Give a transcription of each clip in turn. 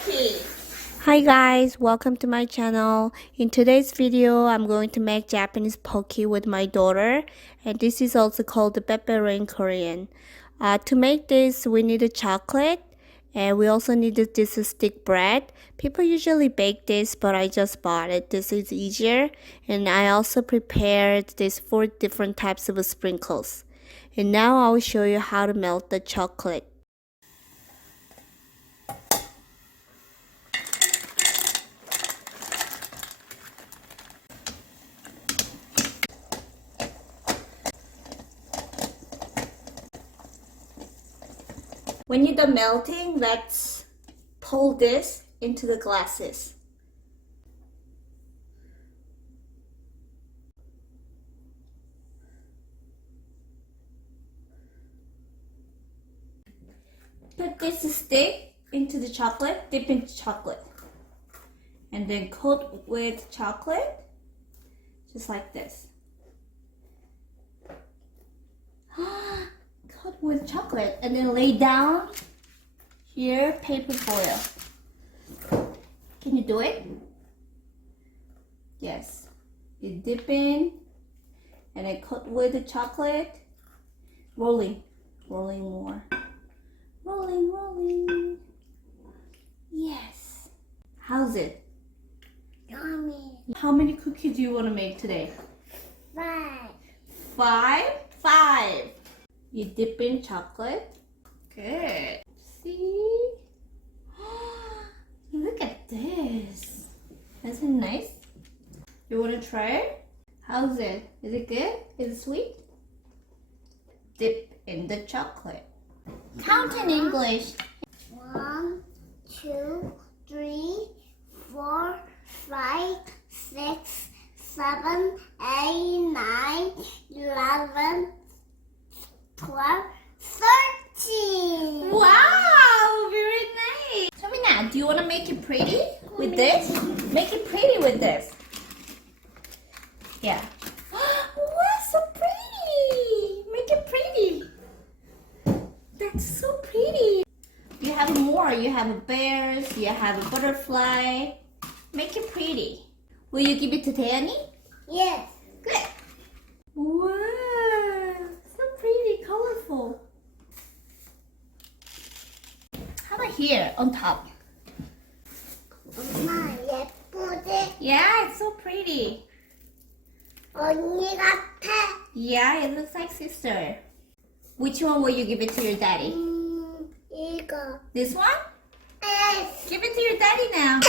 pocky. Hi guys, welcome to my channel. In today's video, I'm going to make Japanese pocky with my daughter, and this is also called the pepper in Korean. To make this, we need a chocolate, and we also need this stick bread. People usually bake this, but I just bought it. This is easier, and I also prepared these 4 different types of sprinkles. And now I will show you how to melt the chocolate. When you're done melting, let's pour this into the glasses. Put this stick into the chocolate, dip into chocolate, and then coat with chocolate, just like this. Coat with chocolate, and then lay down here paper foil. Can you do it? Yes. You dip in, and then coat with the chocolate, rolling more. Rolling. Yes. How's it? Yummy. How many cookies do you want to make today? 5. 5? 5. You dip in chocolate. Good. See? Look at this. Isn't it nice? You want to try it? How's it? Is it good? Is it sweet? Dip in the chocolate. Count in English. 1, 2, 3, 4, 5, 6, 7, 8, 9, 11, 12, 13. Wow, very nice. Somina, do you want to make it pretty with this? Make it pretty with this. Yeah. Wow, so pretty. Make it pretty. That's so pretty. You have more. You have bears. You have a butterfly. Make it pretty. Will you give it to Dani? Yes. Good. Wow, so pretty, colorful. How about here on top? 엄마 예쁘지? Yeah, it's so pretty. 언니 같아. Yeah, it looks like sister. Which one will you give it to your daddy? 이거. This one? 에이, Give it to your daddy now.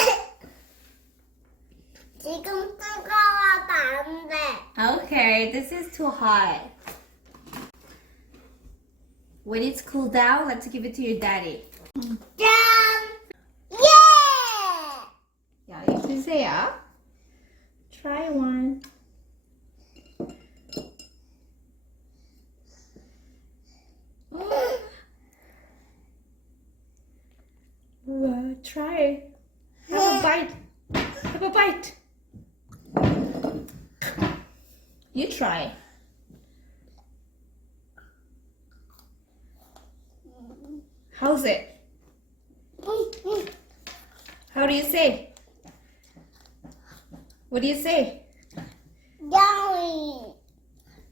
지금 뜨거워서 안 돼. Okay, this is too hot. When it's cooled down, let's give it to your daddy. 짠! 예! 야, 이거 드세요. Try one. Try. Have a bite. Have a bite. You try. How's it? How do you say? What do you say? Yummy!